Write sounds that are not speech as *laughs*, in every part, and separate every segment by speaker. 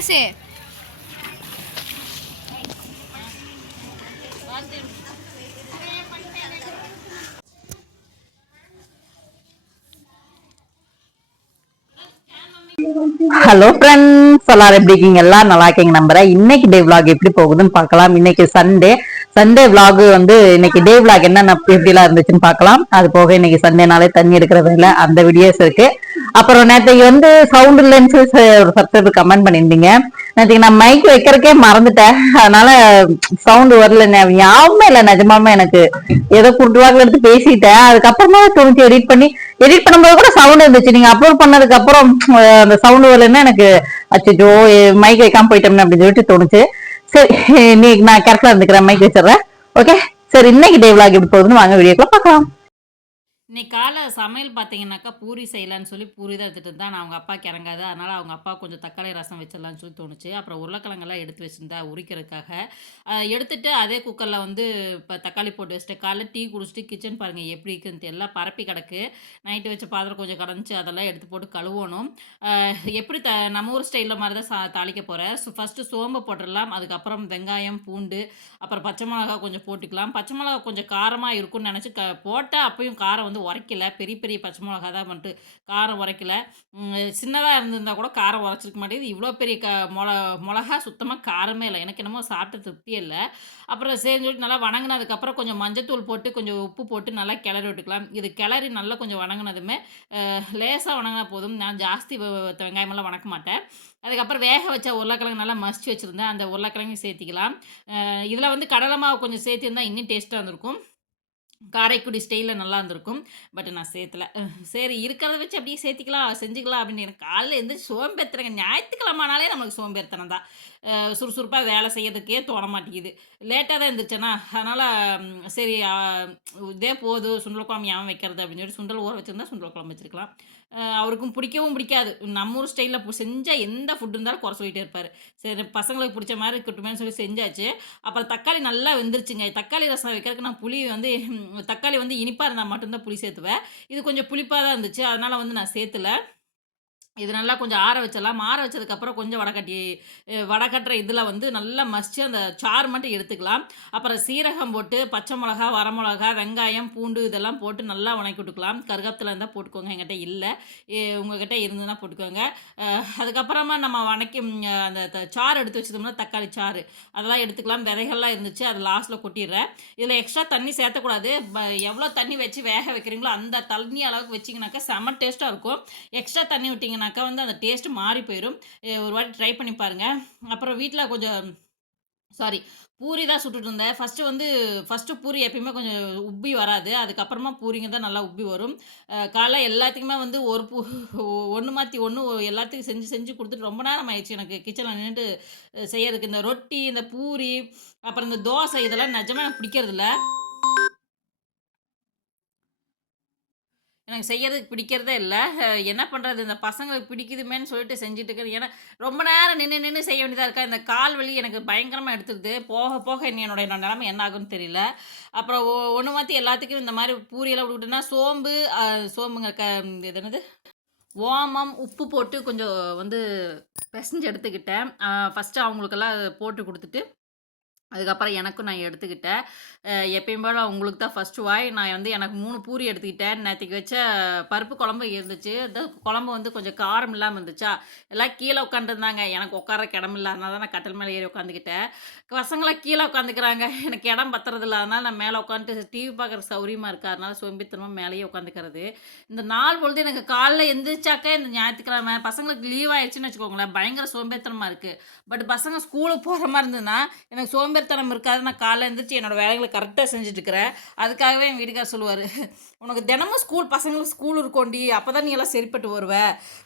Speaker 1: பேசு.
Speaker 2: Hello friends எல்லாரும் எப்படி இருக்கீங்க? எல்லாம் நல்லா இருக்கீங்க நம்புறேன். இன்னைக்கு டே விளாக் எப்படி போகுதுன்னு பார்க்கலாம். இன்னைக்கு சண்டே சண்டே விளாக் வந்து இன்னைக்கு டே விளாக் என்னென்ன எப்படி எல்லாம் இருந்துச்சுன்னு பார்க்கலாம். அது போக இன்னைக்கு சண்டேனாலே தண்ணி எடுக்கிற வேலை அந்த வீடியோஸ் இருக்கு. அப்புறம் நேற்றுக்கு வந்து சவுண்ட் இல்லைன்னு சொல்லி ஒரு சப்ஸ்கிரைபர் கமெண்ட் பண்ணியிருந்தீங்க. நேற்றுக்கு நான் மைக் வைக்கிறதுக்கே மறந்துட்டேன். அதனால சவுண்ட் வரல. யாருமே இல்லை நிஜமாமே எனக்கு. ஏதோ குருட்டுவாக்கில் எடுத்து பேசிட்டேன். அதுக்கப்புறமா தோணுச்சு எடிட் பண்ணி எடிட் பண்ணும்போது கூட சவுண்ட் இருந்துச்சு. நீங்க அப்லோட் பண்ணதுக்கு அப்புறம் அந்த சவுண்ட் வரலன்னா எனக்கு அச்சோ மைக் வைக்காம போயிட்டோம்னு அப்படின்னு சொல்லிட்டு தோணுச்சு. சரி இன்னைக்கு நான் கரெக்டா இருந்துக்கிறேன் மைக் வச்சிடுறேன். ஓகே சரி இன்னைக்கு டே விளாக் எப்படி போகுதுன்னு வாங்க வீடியோக்குள்ள பார்க்கலாம்.
Speaker 3: இன்னைக்கு காலை சமையல் பார்த்தீங்கன்னாக்கா பூரி செய்யலான்னு சொல்லி பூரி தான் எடுத்துகிட்டு இருந்தா. நான் அவங்க அப்பாவுக்கு இறங்காது. அதனால் அவங்க அப்பா கொஞ்சம் தக்காளி ரசம் வச்சிடலான்னு சொல்லி தோணுச்சு. அப்புறம் உருளைக்கிழங்கெல்லாம் எடுத்து வச்சுருந்தா உரிக்கிறதுக்காக. அஹ் எடுத்துட்டு அதே குக்கரில் வந்து இப்போ தக்காளி போட்டு வச்சுட்டு காலைல டீ குடிச்சிட்டு கிச்சன் பாருங்கள் எப்படி இருக்குன்னு எல்லாம் பரப்பி கிடக்கு. நைட்டு வச்ச பாத்திரம் கொஞ்சம் கடந்துச்சு அதெல்லாம் எடுத்து போட்டு கழுவணும். எப்படி த நம்ம ஊர் ஸ்டைலில் மாதிரி தான் சா தாளிக்க போகிறேன் ஸோ ஃபஸ்ட்டு சோம்பு போட்டுடலாம். அதுக்கப்புறம் வெங்காயம் பூண்டு அப்புறம் பச்சை மிளகா கொஞ்சம் போட்டுக்கலாம். பச்சை மிளகா கொஞ்சம் காரமாக இருக்கும்னு நினச்சி க போட்டால் அப்பயும் காரம் வந்து உரைக்கல. பெரிய பெரிய பச்சை மிளகா தான் வந்துட்டு காரம் உரைக்கல. சின்னதாக இருந்திருந்தா கூட காரம் உரைச்சிருக்க மாட்டேங்குது. இவ்வளோ பெரிய க மொள மிளகா சுத்தமாக காரமே இல்லை. எனக்கு என்னமோ சாப்பிட்ட திருப்தியே இல்லை. அப்புறம் சரின்னு சொல்லிட்டு நல்லா வணங்கினதுக்கப்புறம் கொஞ்சம் மஞ்சத்தூள் போட்டு கொஞ்சம் உப்பு போட்டு நல்லா கிளறி விட்டுக்கலாம். இது கிளறி நல்லா கொஞ்சம் வணங்கினதுமே லேசாக வணங்கினா போதும். நான் ஜாஸ்தி வெங்காயமெல்லாம் வணக்க மாட்டேன். அதுக்கப்புறம் வேக வச்ச உருளைக்கிழங்கு நல்லா மசிச்சு வச்சுருந்தேன். அந்த உருளைக்கிழங்கு சேர்த்திக்கலாம். இதில் வந்து கடலை மாவு கொஞ்சம் சேர்த்திருந்தால் இன்னும் டேஸ்ட்டாக இருந்திருக்கும். காரைக்குடி ஸ்டைலில் நல்லா இருந்திருக்கும். பட் நான் சேர்த்தல. சரி இருக்கிறத வச்சு அப்படியே சேர்த்திக்கலாம் செஞ்சுக்கலாம் அப்படின்னு எனக்கு காலையில் எந்திரிச்சு சோம்பேறுத்துறேங்க ஞாயிற்றுக்கிழமானாலே நம்மளுக்கு சோம்பேறித்தனம் தான். சுறுசுறுப்பாக வேலை செய்யறதுக்கே தோண மாட்டேங்குது. லேட்டாக தான் எழுந்திரிச்சேனா அதனால் சரி இதே போதும் சுண்டல் குழம்பு ஏன் வைக்கிறது அப்படின்னு சொல்லி சுண்டல் ஊற வச்சுருந்தா சுண்டல் குழம்பு வச்சுருக்கலாம். அவருக்கும் பிடிக்கவும் பிடிக்காது. நம்ம ஊர் ஸ்டைலில் செஞ்சால் எந்த ஃபுட் இருந்தாலும் குறை சொல்லிகிட்டே இருப்பார். சரி பசங்களுக்கு பிடிச்ச மாதிரி இருக்கட்டுமேன்னு சொல்லி செஞ்சாச்சு. அப்புறம் தக்காளி நல்லா வெந்துருச்சுங்க. தக்காளி ரசம் வைக்கிறதுக்கு நான் புளி வந்து தக்காளி வந்து இனிப்பாக இருந்தால் மட்டும்தான் புளி சேர்த்துவேன். இது கொஞ்சம் புளிப்பாக தான் இருந்துச்சு. அதனால் வந்து நான் சேர்த்துல. இது நல்லா கொஞ்சம் ஆற வச்சிடலாம். ஆற வச்சதுக்கப்புறம் கொஞ்சம் வடகட்டி வடகட்டுற இதில் வந்து நல்லா மசிச்சு அந்த சாறு மட்டும் எடுத்துக்கலாம். அப்புறம் சீரகம் போட்டு பச்சை மிளகா வரமிளகா வெங்காயம் பூண்டு இதெல்லாம் போட்டு நல்லா வணக்கி விட்டுக்கலாம். கருகப்பில் இருந்தால் போட்டுக்கோங்க. என்கிட்ட இல்லை. உங்ககிட்ட இருந்ததுன்னா போட்டுக்கோங்க. அதுக்கப்புறமா நம்ம வணக்கி அந்த த- சாறு எடுத்து வச்சதோம்னா தக்காளி சாறு. அதெல்லாம் எடுத்துக்கலாம். விதைகள்லாம் இருந்துச்சு. அது லாஸ்ட்டில் கொட்டிடுறேன். இதில் எக்ஸ்ட்ரா தண்ணி சேர்த்தக்கூடாது. எவ்வளோ தண்ணி வச்சு வேக வைக்கிறீங்களோ அந்த தண்ணி அளவுக்கு வச்சிங்கனாக்கா செம்ம டேஸ்ட்டாக இருக்கும். எக்ஸ்ட்ரா தண்ணி விட்டிங்கன்னா விட்டிங்கனாக்கா வந்து அந்த டேஸ்ட்டு மாறி போயிடும் ஒரு வாட்டி ட்ரை பண்ணி பாருங்கள் அப்புறம் வீட்டில் கொஞ்சம் சாரி பூரி தான் சுட்டுட்டு இருந்தேன். ஃபஸ்ட்டு வந்து ஃபஸ்ட்டு பூரி எப்பயுமே கொஞ்சம் உப்பி வராது. அதுக்கப்புறமா பூரிங்க தான் நல்லா உப்பி வரும். அஹ் காலைல எல்லாத்துக்குமே வந்து ஒரு பூ ஒன்று மாற்றி ஒன்று எல்லாத்துக்கும் செஞ்சு செஞ்சு கொடுத்துட்டு ரொம்ப நேரம் ஆயிடுச்சு எனக்கு கிச்சனில் நின்றுட்டு செய்யறதுக்கு. இந்த ரொட்டி இந்த பூரி அப்புறம் இந்த தோசை இதெல்லாம் நிஜமாக எனக்கு பிடிக்கிறதில்ல. எனக்கு செய்யறதுக்கு பிடிக்கிறதே இல்லை. என்ன பண்ணுறது இந்த பசங்களுக்கு பிடிக்குதுமேன்னு சொல்லிட்டு செஞ்சுட்டு இருக்கிறேன் ஏன்னா ரொம்ப நேரம் நின்று நின்று செய்ய வேண்டியதாக இருக்கா? இந்த கால் வலி எனக்கு பயங்கரமாக எடுத்துருது. போக போக என்னோட என்னுடைய நிலைமை என்ன ஆகும்னு தெரியல. அப்புறம் ஒன்று மாற்றி எல்லாத்துக்கும் இந்த மாதிரி பூரியெல்லாம் விட்டுக்கிட்டோன்னா சோம்பு சோம்புங்க க இது என்னது? ஓமம் உப்பு போட்டு கொஞ்சம் வந்து பிசைஞ்சு எடுத்துக்கிட்டேன். ஃபஸ்ட்டு அவங்களுக்கெல்லாம் போட்டு கொடுத்துட்டு அதுக்கப்புறம் எனக்கும் நான் எடுத்துக்கிட்டேன். எப்பயும் போல் உங்களுக்கு தான் ஃபஸ்ட்டு வாய். நான் வந்து எனக்கு மூணு பூரி எடுத்துக்கிட்டேன். நேற்றுக்கு வச்ச பருப்பு குழம்பு இருந்துச்சு. இந்த குழம்பு வந்து கொஞ்சம் காரம் இல்லாமல் இருந்துச்சா? எல்லாம் கீழே உட்காந்துருந்தாங்க எனக்கு உட்கார இடம் இல்லை. அதனால தான் நான் கட்டில் மேலே ஏறி உட்காந்துக்கிட்டேன் பசங்களாம் கீழே உட்காந்துக்கிறாங்க எனக்கு இடம் பத்துறதில்ல அதனால நான் மேலே உட்காந்துட்டு டிவி பார்க்குற சௌரியமாக இருக்கா? அதனால சோம்பித்தனமாக மேலேயே உட்காந்துக்கிறது இந்த நாள் பொழுது எனக்கு காலைல எந்திரிச்சாக்க இந்த ஞாயிற்றுக்கிழமை பசங்களுக்கு லீவ் ஆயிடுச்சுன்னு வச்சுக்கோங்களேன். பயங்கர சோம்பேத்தனமாக இருக்குது பட் பசங்க ஸ்கூலுக்கு போகிற மாதிரி இருந்ததுன்னா எனக்கு சோம்பேறித்தனம் இருக்காது. நான் காலைல எழுந்திரிச்சு என்னோட வேலைகளை கரெக்டாக செஞ்சுட்டுருக்கிறேன். அதுக்காகவே என் வீட்டுக்கார் சொல்லுவார் உனக்கு தினமும் ஸ்கூல் பசங்களுக்கு ஸ்கூல் இருக்கோண்டி அப்போ தான் நீ எல்லாம் சரிப்பட்டு வருவ.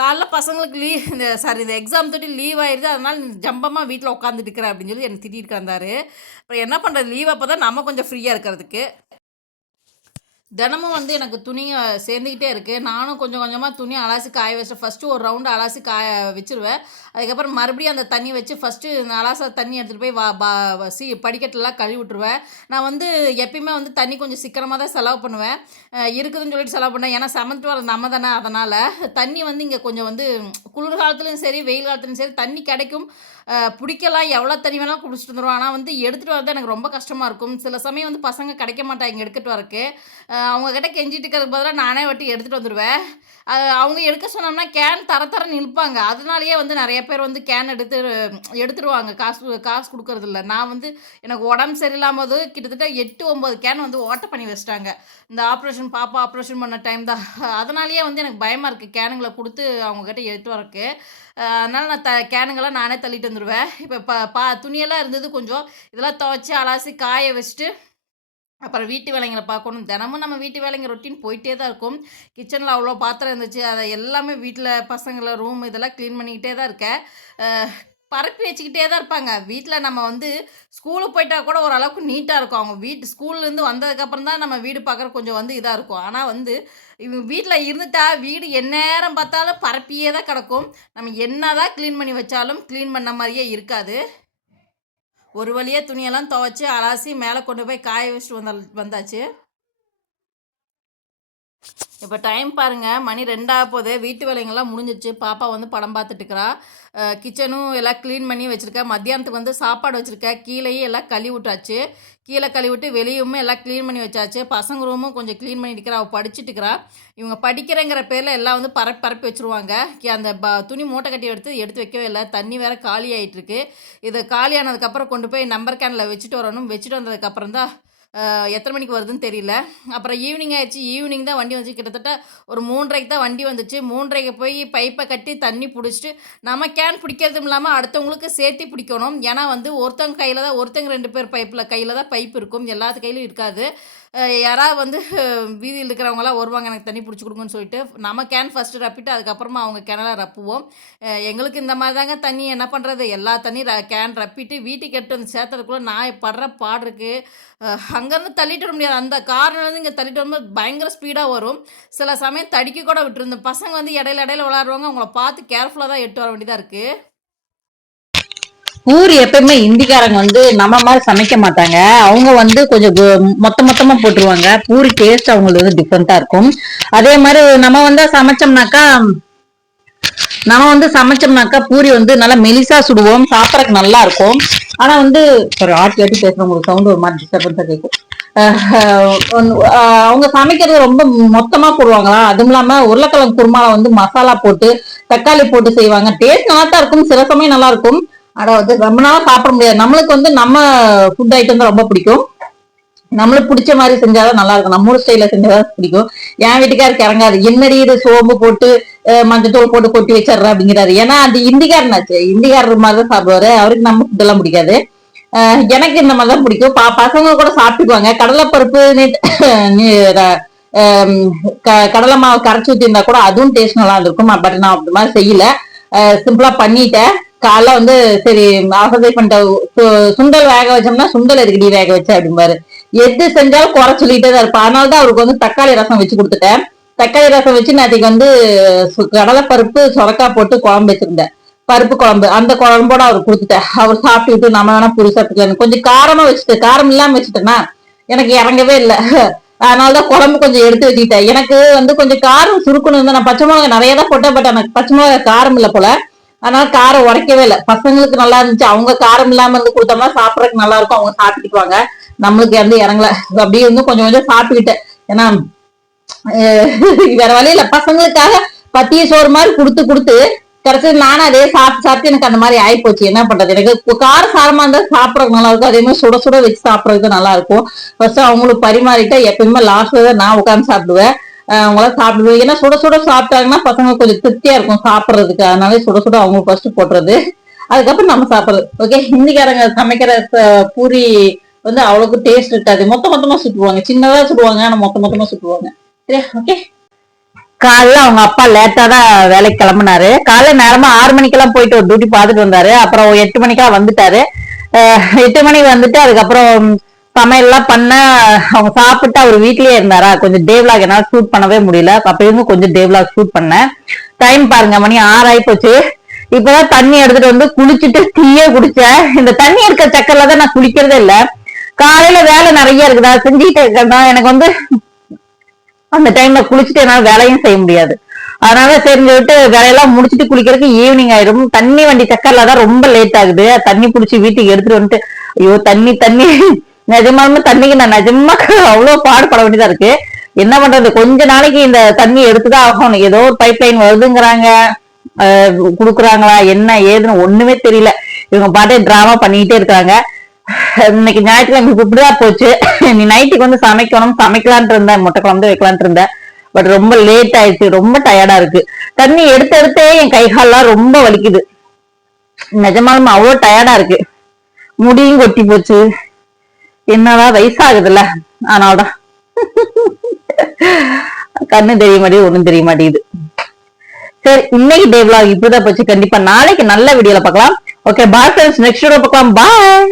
Speaker 3: காலைல பசங்களுக்கு லீவ் இந்த சாரி இந்த எக்ஸாம் தொட்டி லீவ் ஆயிடுது அதனால் நீ ஜம்பமாக வீட்டில் உட்காந்துட்டு இருக்கிற அப்படின்னு சொல்லி எனக்கு திட்டிட்டு இருந்தாரு அப்புறம் என்ன பண்ணுறது லீவ் அப்போ தான் நம்ம கொஞ்சம் ஃப்ரீயாக இருக்கிறதுக்கு. தினமும் வந்து எனக்கு துணியை சேர்ந்துக்கிட்டே இருக்குது நானும் கொஞ்சம் கொஞ்சமாக துணி அலாசி காய வச்சிட்டு ஃபஸ்ட்டு ஒரு ரவுண்டு அலாசி காய வச்சுருவேன். அதுக்கப்புறம் மறுபடியும் அந்த தண்ணி வச்சு ஃபஸ்ட்டு இந்த அலாச தண்ணி எடுத்துகிட்டு போய் வா பா சி படிக்கட்டெல்லாம் கழுவி விட்ருவேன் நான் வந்து எப்பயுமே வந்து தண்ணி கொஞ்சம் சிக்கனமாக தான் செலவு பண்ணுவேன். இருக்குதுன்னு சொல்லிட்டு செலவு பண்ணேன் ஏன்னா சமைச்சிட்டு வர நம்ம தானே அதனால் தண்ணி வந்து இங்கே கொஞ்சம் வந்து குளிர் காலத்துலையும் சரி வெயில் காலத்துலையும் சரி தண்ணி கிடைக்கும். பிடிக்கலாம். எவ்வளோ தண்ணி வேணாலும் குடிச்சிட்டு வந்துடுவோம் ஆனால் வந்து எடுத்துகிட்டு வரது எனக்கு ரொம்ப கஷ்டமாக இருக்கும். சில சமயம் வந்து பசங்க கிடைக்க மாட்டாங்க எடுத்துகிட்டு வரக்கு. அவங்கக்கிட்ட கெஞ்சிட்டு இருக்கிறதுக்கு பதிலாக நானே வட்டி எடுத்துகிட்டு வந்துடுவேன் அது அவங்க எடுக்க சொன்னோம்னா கேன் தர தர நிற்பாங்க அதனாலேயே வந்து நிறைய பேர் வந்து கேன் எடுத்து எடுத்துருவாங்க. காசு காசு கொடுக்கறது இல்லை. நான் வந்து எனக்கு உடம்பு சரியில்லாம போது கிட்டத்தட்ட எட்டு ஒம்பது கேன் வந்து ஓட்ட பண்ணி வச்சிட்டாங்க. இந்த ஆப்ரேஷன் பாப்பா ஆப்ரேஷன் பண்ண டைம் தான். அதனாலேயே வந்து எனக்கு பயமாக இருக்குது கேனுங்களை கொடுத்து அவங்கக்கிட்ட எடுத்து வரக்கு. அதனால் நான் த கேனுங்கெல்லாம் நானே தள்ளிட்டு வந்துடுவேன் இப்போ பா பா துணியெல்லாம் இருந்தது கொஞ்சம். இதெல்லாம் துவைச்சி அலாசி காய வச்சுட்டு அப்புறம் வீட்டு வேலைங்களை பார்க்கணும். தினமும் நம்ம வீட்டு வேலைங்க ரொட்டீன் போயிட்டே தான் இருக்கும். கிச்சனில் அவ்வளோ பாத்திரம் இருந்துச்சு. அதை எல்லாமே வீட்டில் பசங்களை ரூம் இதெல்லாம் க்ளீன் பண்ணிக்கிட்டே தான் இருக்கேன். பரப்பி வச்சுக்கிட்டே தான் இருப்பாங்க. வீட்டில் நம்ம வந்து ஸ்கூலுக்கு போயிட்டா கூட ஓரளவுக்கு நீட்டாக இருக்கும். அவங்க வீட்டு ஸ்கூல்லேருந்து வந்ததுக்கப்புறம் தான் நம்ம வீடு பார்க்குற கொஞ்சம் வந்து இதாக இருக்கும். ஆனால் வந்து இவங்க வீட்டில் இருந்துட்டா வீடு எந்நேரம் பார்த்தாலும் பரப்பியே தான் கிடக்கும். நம்ம என்ன தான் க்ளீன் பண்ணி வச்சாலும் க்ளீன் பண்ண மாதிரியே இருக்காது. ஒரு வழியாக துணியெல்லாம் துவைச்சி அலாசி மேலே கொண்டு போய் காய வச்சுட்டு வந்தால் வந்தாச்சு. இப்போ டைம் பாருங்கள் மணி ரெண்டாக போது. வீட்டு வேலைங்கள்லாம் முடிஞ்சிச்சு பாப்பா வந்து படம் பார்த்துட்டுக்கிறா கிச்சனும் எல்லாம் க்ளீன் பண்ணி வச்சுருக்கேன் மத்தியானத்துக்கு வந்து சாப்பாடு வச்சுருக்கேன் கீழேயும் எல்லாம் கழுவி விட்டாச்சு. கீழே கழுவி விட்டு வெளியுமே எல்லாம் க்ளீன் பண்ணி வச்சாச்சு. பசங்க ரூமும் கொஞ்சம் க்ளீன் பண்ணிட்டு இருக்கிறா அவள் படிச்சுட்டு இருக்கிறா இவங்க படிக்கிறேங்கிற பேரில் எல்லாம் வந்து பரப்பி பரப்பி வச்சுருவாங்க. கி- அந்த ப துணி மூட்டை கட்டி எடுத்து எடுத்து வைக்கவே இல்லை. தண்ணி வேறு காலி ஆகிட்டுருக்கு இதை காலியானதுக்கப்புறம் கொண்டு போய் நம்பர் கேனில் வச்சுட்டு வரணும். வச்சுட்டு வந்ததுக்கப்புறம் தான் எத்தனை மணிக்கு வருதுன்னு தெரியல. அப்புறம் ஈவினிங் ஆயிடுச்சு. ஈவினிங் தான் வண்டி வந்துச்சு. கிட்டத்தட்ட ஒரு மூன்றரைக்கு தான் வண்டி வந்துச்சு. மூன்றரைக்கு போய் பைப்பை கட்டி தண்ணி பிடிச்சிட்டு நம்ம கேன் பிடிக்கிறதும் இல்லாமல் அடுத்தவங்களுக்கு சேர்த்து பிடிக்கணும். ஏன்னா வந்து ஒருத்தவங்க கையில் தான் ஒருத்தங்க ரெண்டு பேர் பைப்பில் கையில் தான் பைப் இருக்கும். எல்லாத்து கையிலும் இருக்காது. யாராவது வந்து வீதியில் இருக்கிறவங்களாம் வருவாங்க எனக்கு தண்ணி பிடிச்சி கொடுங்கன்னு சொல்லிட்டு நம்ம கேன் ஃபஸ்ட்டு ரப்பிட்டு அதுக்கப்புறமா அவங்க கிணற ரப்புவோம். எங்களுக்கு இந்த மாதிரி தாங்க தண்ணி என்ன பண்ணுறது எல்லா தண்ணி ர கேன் ரப்பிட்டு வீட்டுக்கு எட்டு வந்து சேர்த்துறதுக்குள்ளே நான் படுற பாடு இருக்குது அங்கேருந்து தள்ளிட்டு வர முடியாது. அந்த கார்லேருந்து இங்கே தள்ளிட்டு வரும்போது பயங்கர ஸ்பீடாக வரும். சில சமயம் தடிக்க கூட விட்டுருந்த பசங்க வந்து இடையில இடையில விளாடுவாங்க அவங்கள பார்த்து கேர்ஃபுல்லாக தான் எட்டு வர வேண்டியதாக இருக்குது
Speaker 2: பூரி எப்பயுமே இந்திக்காரங்க வந்து நம்ம மாதிரி சமைக்க மாட்டாங்க. அவங்க வந்து கொஞ்சம் மொத்த மொத்தமா போட்டுருவாங்க. பூரி டேஸ்ட் அவங்களுக்கு வந்து டிஃப்ரெண்டா இருக்கும். அதே மாதிரி நம்ம வந்து சமைச்சோம்னாக்கா நம்ம வந்து சமைச்சோம்னாக்கா பூரி வந்து நல்லா மெலிசா சுடுவோம். சாப்பிட்றதுக்கு நல்லா இருக்கும். ஆனா வந்து ஒரு ஆட்டி ஆட்டி பேசுறவங்களுக்கு சவுண்ட் ஒரு மாதிரி டிஸ்டர்பன்ஸா கேட்கும். அவங்க சமைக்கிறது ரொம்ப மொத்தமா போடுவாங்களா? அதுவும் இல்லாம உருளைக்கிழங்கு குருமாவை வந்து மசாலா போட்டு தக்காளி போட்டு செய்வாங்க. டேஸ்ட் நல்லா தான் இருக்கும். சில சமயம் நல்லா இருக்கும். அதாவது ரொம்ப நாள் சாப்பிட முடியாது. நம்மளுக்கு வந்து நம்ம ஃபுட் ஐட்டம் தான் ரொம்ப பிடிக்கும். நம்மளுக்கு பிடிச்ச மாதிரி செஞ்சாதான் நல்லா இருக்கும். நம்ம ஊர் ஸ்டைல செஞ்சாதான் பிடிக்கும். என் வீட்டுக்காருக்கு இறங்காது என்னடி இது சோம்பு போட்டு மஞ்சத்தூள் போட்டு கொட்டி வச்சிடுற அப்படிங்கிறாரு. ஏன்னா அது இந்திக்காரனாச்சு. இந்திக்காரர் மாதிரி தான் சாப்பிடுவாரு. அவருக்கு நம்ம ஃபுட் எல்லாம் பிடிக்காது. எனக்கு இந்த மாதிரி தான் பிடிக்கும். பா பசங்க கூட சாப்பிட்டுக்குவாங்க. கடலைப்பருப்பு க- கடலை மாவு கரைச்சி ஊத்திருந்தா கூட அதுவும் டேஸ்ட் நல்லா இருந்திருக்கும். பட் நான் அப்படி மாதிரி செய்யல. சிம்பிளா பண்ணிட்டேன். காலைல வந்து சரி ஆசை பண்ணிட்ட சு- சுண்டல் வேக வச்சோம்னா சுண்டல் இருக்குடி வேக வச்ச அப்படிம்பாரு. எது செஞ்சாலும் குறை சொல்லிட்டே தான் இருப்பேன் அதனால தான் அவருக்கு வந்து தக்காளி ரசம் வச்சு கொடுத்துட்டேன். தக்காளி ரசம் வச்சு நேற்றுக்கு வந்து சு- கடலைப்பருப்பு சொரக்காய் போட்டு குழம்பு வச்சிருந்தேன். பருப்பு குழம்பு அந்த குழம்போட அவர் கொடுத்துட்டேன். அவர் சாப்பிட்டுட்டு நம்ம வேணா புரி சாப்பிட்டுக்கலாம் கொஞ்சம் காரமா வச்சுட்டு காரம் இல்லாம வச்சுட்டேன்னா எனக்கு இறங்கவே இல்லை. அதனாலதான் குழம்பு கொஞ்சம் எடுத்து வச்சுக்கிட்டேன் எனக்கு வந்து கொஞ்சம் காரம் சுருக்கணும் நான் பச்சை மிளகா நிறைய தான் போட்டேன் பட் எனக்கு பச்சை மிளகா காரம் இல்லை போல. அதனால காரம் உடைக்கவே இல்லை. பசங்களுக்கு நல்லா இருந்துச்சு. அவங்க காரம் இல்லாம இருந்து கொடுத்தோம்னா சாப்பிடறதுக்கு நல்லா இருக்கும். அவங்க சாப்பிட்டுக்குவாங்க நம்மளுக்கு வந்து இறங்கல. அப்படியே வந்து கொஞ்சம் கொஞ்சம் சாப்பிட்டுக்கிட்டேன். ஏன்னா வேற வழியில பசங்களுக்காக பத்திய சோறு மாதிரி கொடுத்து கொடுத்து கடைசியில் நானும் அதே சாப்பிட்டு சாப்பிட்டு எனக்கு அந்த மாதிரி ஆயிப்போச்சு. என்ன பண்றது? எனக்கு கார சாரமா இருந்தா சாப்பிடறதுக்கு நல்லா இருக்கும். அதே மாதிரி சுட சுட வச்சு சாப்பிடறதுக்கு நல்லா இருக்கும். ஃபர்ஸ்ட் அவங்களுக்கு பரிமாறிட்டா எப்பயுமே லாஸ்ட்ல தான் நான் உட்காந்து சாப்பிடுவேன். அவங்களாம் சாப்பிடுது ஏன்னா சுட சுட சாப்பிட்டாங்கன்னா பசங்க கொஞ்சம் திருப்தியா இருக்கும் சாப்பிட்றதுக்கு. அதனால சுட சுட அவங்க ஃபர்ஸ்ட் போடுறது. அதுக்கப்புறம் நம்ம சாப்பிட்றது. ஓகே ஹிந்திக்காரங்க சமைக்கிற பூரி வந்து அவ்வளவுக்கு டேஸ்ட் இருக்காது. மொத்த மொத்தமா சுட்டுவாங்க சின்னதா சுடுவாங்க ஆனா மொத்த மொத்தமா சுட்டுவாங்க சரியா? ஓகே காலைல அவங்க அப்பா லேட்டா தான் வேலைக்கு கிளம்புனாரு. காலைல நேரமா ஆறு மணிக்கெல்லாம் போயிட்டு ஒரு டியூட்டி பார்த்துட்டு வந்தாரு. அப்புறம் எட்டு மணிக்கெல்லாம் வந்துட்டாரு. எட்டு மணிக்கு வந்துட்டு அதுக்கப்புறம் சமையல்லாம் பண்ண அவங்க சாப்பிட்டு அவர் வீட்லயே இருந்தாரா? கொஞ்சம் டேவ்லாக் என்னால ஷூட் பண்ணவே முடியல. அப்பயும் கொஞ்சம் டேவ்லாக் ஷூட் பண்ணேன். டைம் பாருங்க மணி ஆறு போச்சு. இப்பதான் தண்ணி எடுத்துட்டு வந்து குளிச்சுட்டு டீயே குடிச்சேன். இந்த தண்ணி இருக்கிற சக்கர்ல தான் நான் குளிக்கிறதே இல்ல. காலையில வேலை நிறைய இருக்குதா? செஞ்சுக்கிட்டே இருக்கிறதா எனக்கு வந்து அந்த டைம்ல குளிச்சுட்டு என்னால வேலையும் செய்ய முடியாது. அதனால தெரிஞ்சு விட்டு வேலையெல்லாம் முடிச்சுட்டு குளிக்கிறதுக்கு ஈவினிங் ஆயிடும் தண்ணி வண்டி சக்கர்ல தான் ரொம்ப லேட் ஆகுது. தண்ணி புடிச்சு வீட்டுக்கு எடுத்துட்டு வந்துட்டு ஐயோ தண்ணி தண்ணி. நிஜமாலுமே தண்ணிக்கு நான் நிஜமா *laughs* அவ்வளவு பாடுபட வேண்டியதா இருக்கு. என்ன பண்றது? கொஞ்ச நாளைக்கு இந்த தண்ணி எடுத்துதான் ஆகணும். ஏதோ ஒரு பைப் லைன் வருதுங்கிறாங்க. கொடுக்குறாங்களா குடுக்குறாங்களா? என்ன ஏதுன்னு ஒண்ணுமே தெரியல. இவங்க பாட்டே டிராமா பண்ணிக்கிட்டே இருக்காங்க. இன்னைக்கு ஞாயிற்றுக்கிழமை இப்படிதான் போச்சு. நீ நைட்டுக்கு வந்து சமைக்கணும். சமைக்கலான்ட்டு இருந்தேன். முட்டை குழம்பு வைக்கலான் இருந்தேன். பட் ரொம்ப லேட் ஆயிடுச்சு. ரொம்ப டயர்டா இருக்கு. தண்ணி எடுத்து எடுத்தே என் கைகாலெல்லாம் ரொம்ப வலிக்குது. நிஜமாலுமே அவ்வளோ டயர்டா இருக்கு. முடியும் கொட்டி போச்சு. என்னதான் வயசாகுதுல்ல? அதனாலதான். கண்ணு தெரிய மாட்டேங்குது ஒண்ணும் தெரிய மாட்டேங்குது. சரி இன்னைக்கு டே விளாக் இப்படிதான் போச்சு. கண்டிப்பா நாளைக்கு நல்ல வீடியோல பார்க்கலாம். Okay bye friends next video பார்க்கலாம். பாய்